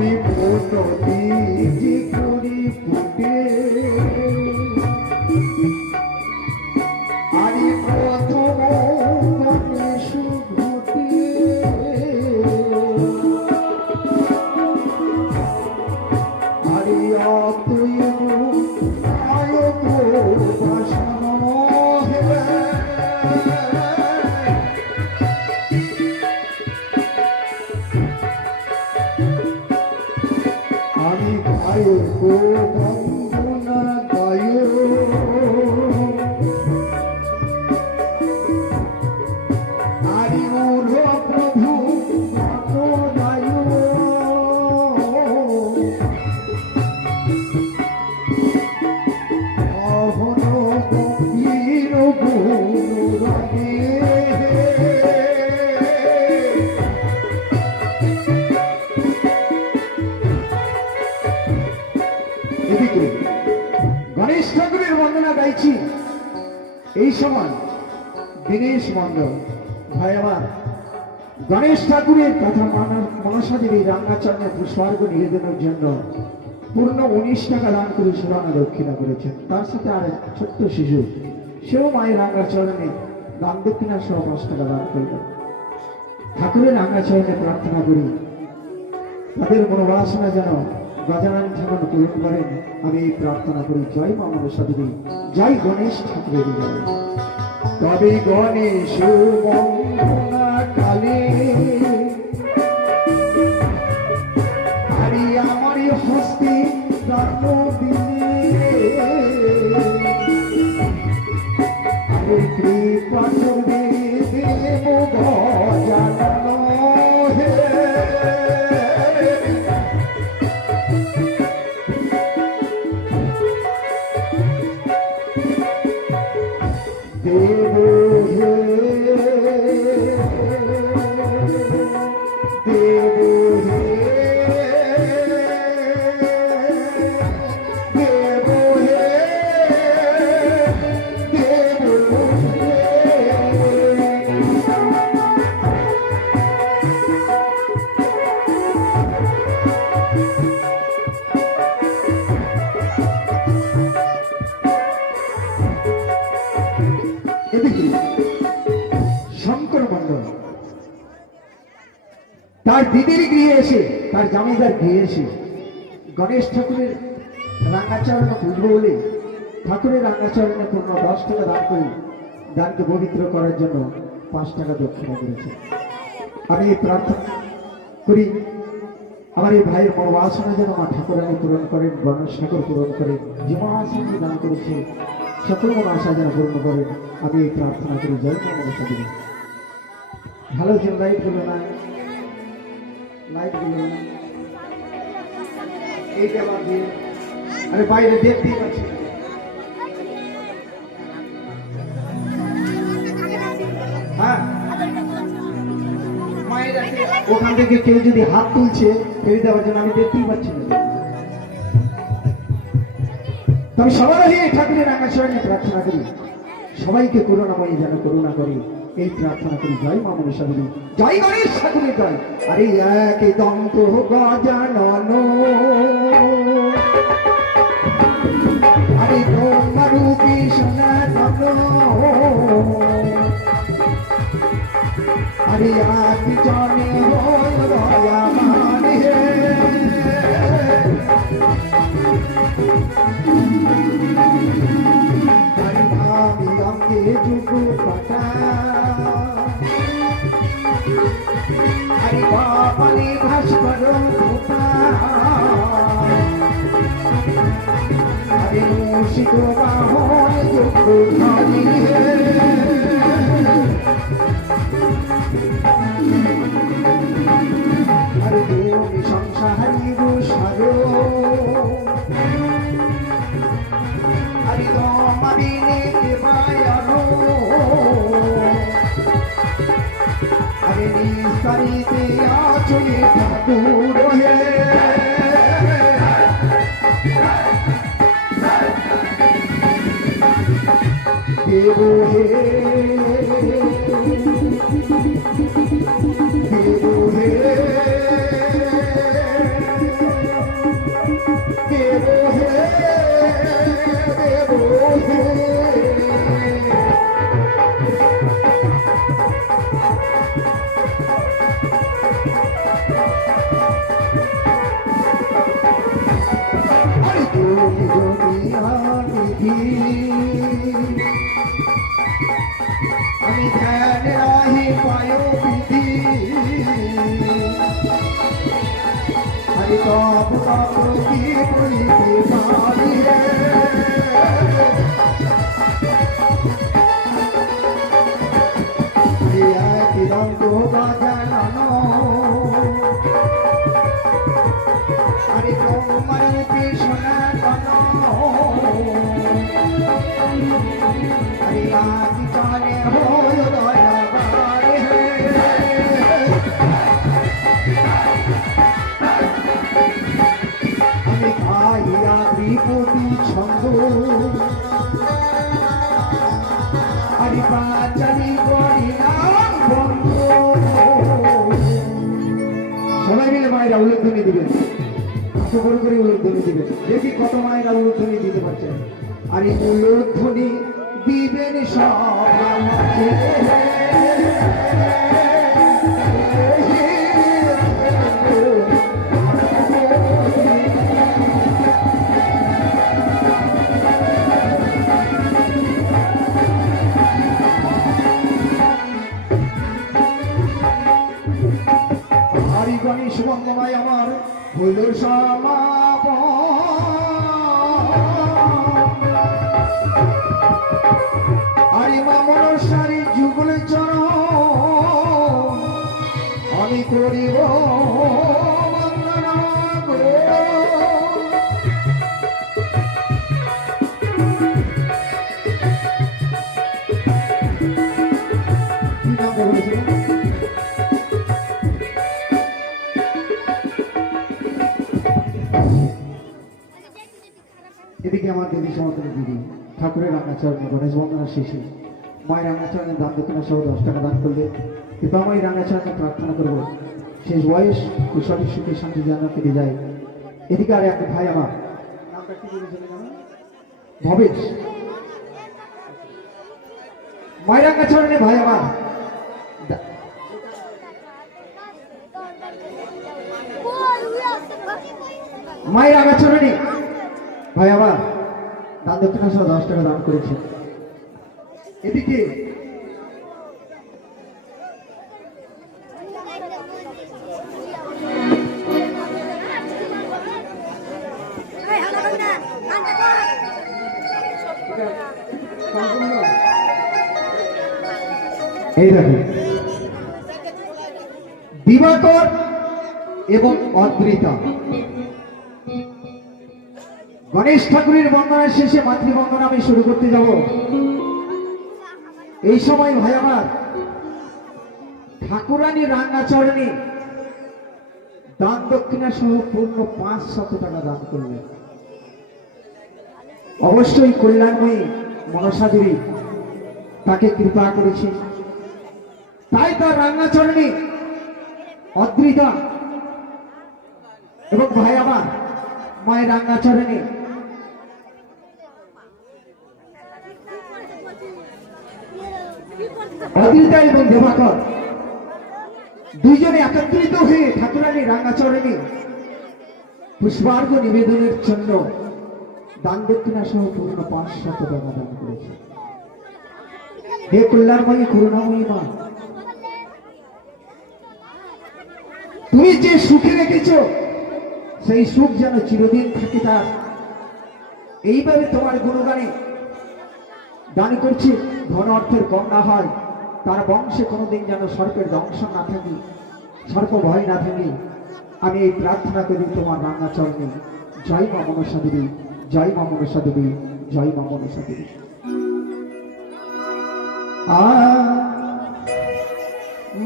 विभूत दीजिए ঠাকুরের কথা মানার মনসা দেবী রান্নাচরণের পুষ্পার্ঘ নিবেদনের জন্য পূর্ণ উনিশ টাকা দান করে সুরানা দক্ষিণা করেছেন। তার সাথে আর এক ছোট্ট শিশু, সেও মায়ের রান্নাচরণে দান দক্ষিণা সহ পাঁচ টাকা দান করবে ঠাকুরের রান্নাচরণে প্রার্থনা করি, তাদের মনোবাসনা যেন গজানন ঠাকুর পূরণ করেন। আমি এই প্রার্থনা করি, জয় মা মনসা দেবী জয় গণেশ ঠাকুরের তবে গণেশ বন্দনা মন্ডল তার দিদির এসে, তার জামাইদার গৃহে এসে গণেশ ঠাকুরের রাঙ্গাচরণে পুজো বলে ঠাকুরের রাঙ্গাচরণে পূর্ণ দশ টাকা দান করে দানকে পবিত্র করার জন্য পাঁচ টাকা দক্ষিণা করেছে। আমি এই প্রার্থনা করি, আমার এই ভাইয়ের মনোবাসনা যেন মা ঠাকুরানি পূরণ করেন, গণেশ ঠাকুর পূরণ করেন যে মহাশক্তি দান করেছে, সকল মনোবাসা যেন পূর্ণ করেন, আমি এই প্রার্থনা করি, জয় মা মনসা ভালো যে লাইটগুলো না। লাইটগুলো না। এইটা আবার দিয়ে আরে বাইরে দেখতেই পাচ্ছি হ্যাঁ। ওখান থেকে কেউ যদি হাত তুলছে, ফেলে দেওয়ার জন্য আমি দেখতেই পাচ্ছি না। তবে সবার আগে ঠাকুরের আকাশবাণী প্রার্থনা করি। সবাইকে করুণাময়ী যেন করুণা করে। এই প্রার্থনা করি, জয় মা মনীষা দেবী। জয় গণেশ ঠাকুরের জয়। আরে এক দন্ত গজানন। আরে ব্রহ্মরূপী সনাতন আরে আজ জনে হল মুর্শিদ বাহন যুগ ধরি আরে তুমি সংসারী নে মায়ারো আরে নিসারিতে আচলে ঠাকুর দেব হে দেব হে দেব হে দেব হে ত্রিপুটি ছন্দ। আরে পাচারি করিলাম বন্ধ। সবাই মিলে মায়েরা উল্লেখধ্বনি দিবেন। করে করে উল্লেখধ্বনি দিবেন। দেখি কত মায়েরা উল্লেখধ্বনি দিতে পারছেন আর এই উল্লেখধ্বনি দিবেন সব। গণেশ বন্দনায় আমার হইল সমাপ হরি মামর সারি যুগল চরণ আমি করিব বন্দনা গো। আমার দেবী সমাতনী দিদি ঠাকুরের রান্নাচরণে গণেশ বন্দনার শেষে মায়ের রান্নাচরণে দান দক্ষিণা সহ দশ টাকা দান করলে এই রান্নাচরণে প্রার্থনা করব। শেষ বয়স কুশলী সুখে শান্তি জান্নাতে দিয়ে যায়। এদিকে আর এক ভাই আমার? ভবেশ মায়ের রান্নাচরণে ভাই আমার। মায়ের আগাচরণে ভাই আমার। দান দক্ষিণা সহ দশ টাকা দান করেছে। এদিকে এই দেখো দিবাকর এবং অদ্রিতা। গণেশ ঠাকুরের বন্দনার শেষে মাতৃবন্দনা আমি শুরু করতে যাব। এই সময় ভাই আমার, ঠাকুরানী রান্নাচরণে দান দক্ষিণা সহ পূর্ণ পাঁচ শত টাকা দান করলেন। অবশ্যই কল্যাণময়ী মনসা দেবী তাকে কৃপা করেছে তাই তার রান্নাচরণে অদ্রিতা এবং ভাই আমার, মায়ের রান্নাচরণে অদ্রিতা এবং দেবাকর। দুইজনে একত্রিত হয়ে ঠাকুরানী রান্নাচরণে পুষ্পার্ঘ নিবেদনের জন্য দান দক্ষিণা সহ পূর্ণ পাঁচ শত টাকা দান করেছে। হে কল্যাণময়ী, করুণাময়ী মা, তুমি যে সুখে রেখেছ, সেই সুখ যেন চিরদিন থাকে তার। এইভাবে তোমার গুণগানে দান করছে, ধন অর্থের কম না হয়। তার বংশে কোনোদিন যেন সর্পের দংশন না থাকে, সর্প ভয় না থাকে, আমি এই প্রার্থনা করি তোমার রান্না চরণে। জয় মা মনসা দেবী, জয় মা মনসা দেবী, জয় মা মনসা দেবী। আ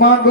মাগ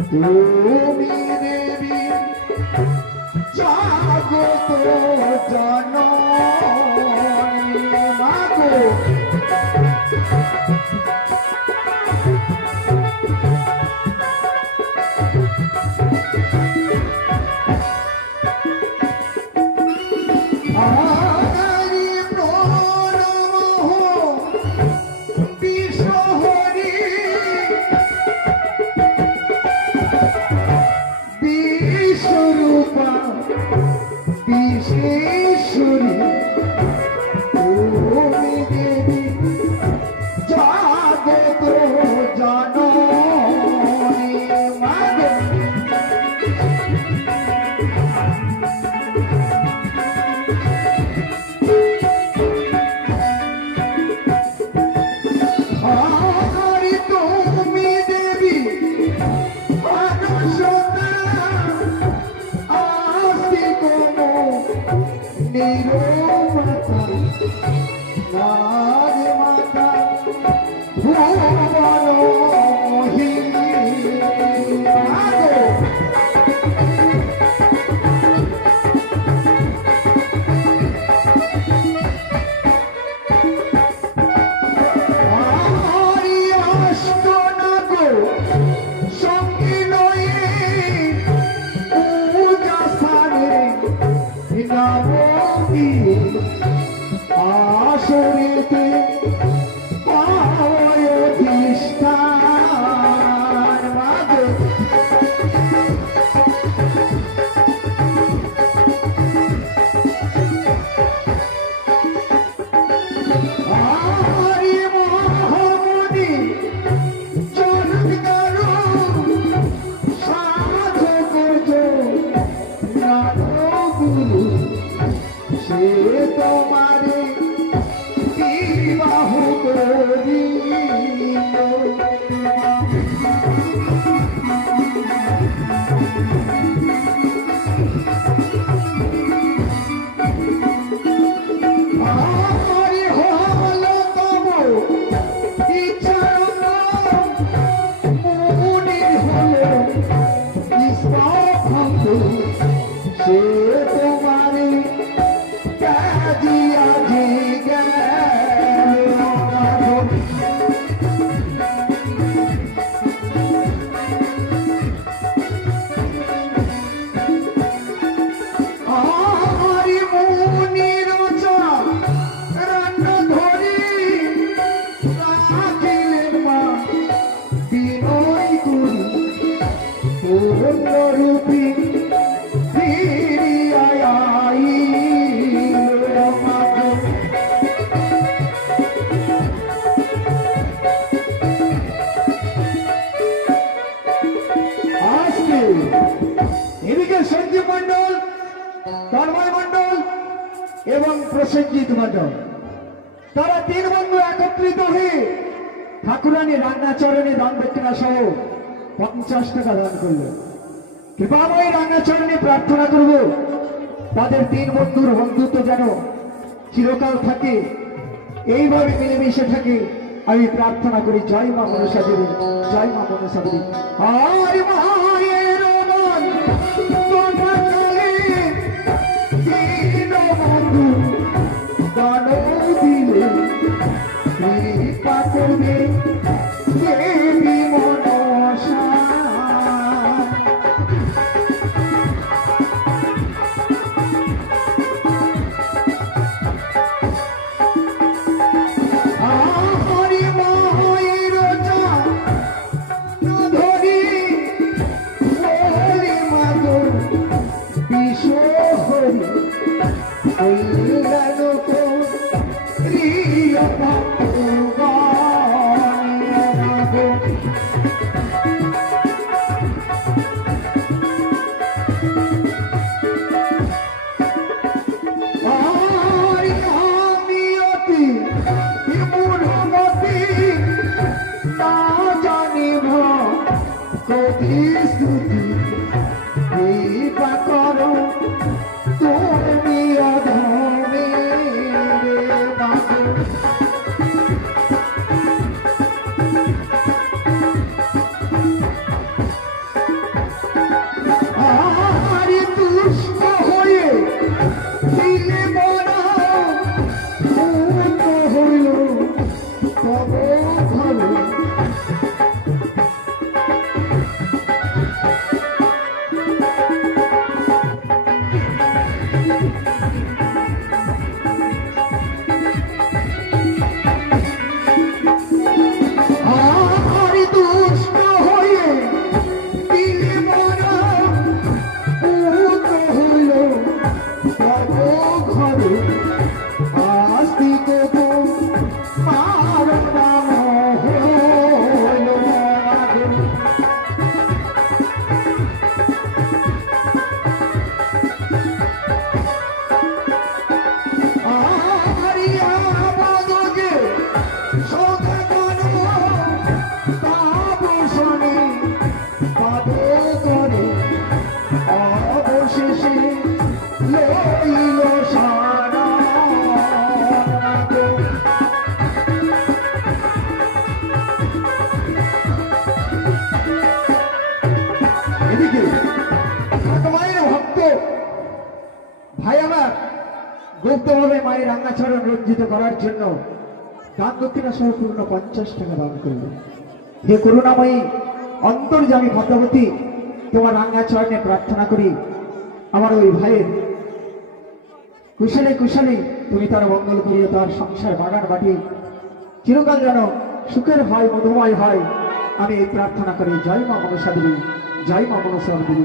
তুমি দেবী জাগত জননী মাগো বিশেশ্বরী তন্ময় মন্ডল এবং প্রসেনজিৎ মন্ডল তারা তিন বন্ধু একত্রিত হয়ে ঠাকুরানী রান্নাচরণে দান দক্ষিণা সহ পঞ্চাশ টাকা দান করল। কৃপাময় রান্নাচরণে প্রার্থনা করব, তাদের তিন বন্ধুর বন্ধুত্ব যেন চিরকাল থাকে। এইভাবে মিলেমিশে থাকে। আমি প্রার্থনা করি, জয় মা মনসা দেবী জয় মা মনসা দেবী আর মায়ের জন্য দান দক্ষিণা সহ পূর্ণ পঞ্চাশ টাকা দান করল। হে করুণাময়ী অন্তর্জামী ভদ্রবতী তোমার রান্নাচরণে প্রার্থনা করি, আমার ওই ভাইয়ের কুশলে কুশলে তুমি তার মঙ্গল করিয়ে তার সংসার বাগান বাটি চিরকাল যেন সুখের হয়, মধুময় হয়। আমি এই প্রার্থনা করি, জয় মা মনসা জয় মা মনসা দেবী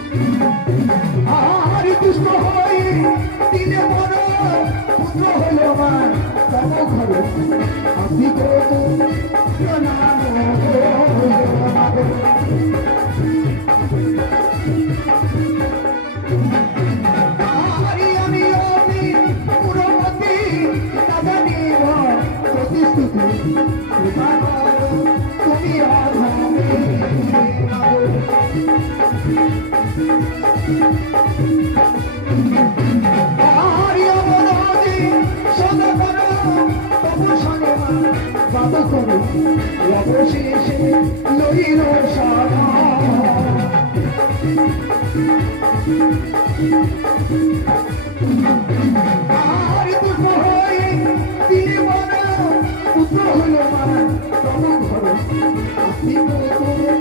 হইল প্রণাম অবশেষে লইল সারা আর দুঃখ হয়ে দিনে বড় পুত্র হল মা তব ঘর আপনি করো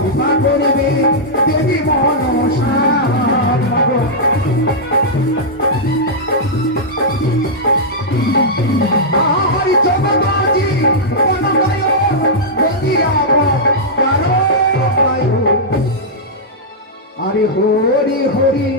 কৃপা করবে দেবী মনসা আহারি জগদাজি মনময় বন্দিয়া কারও আরে হরি হরি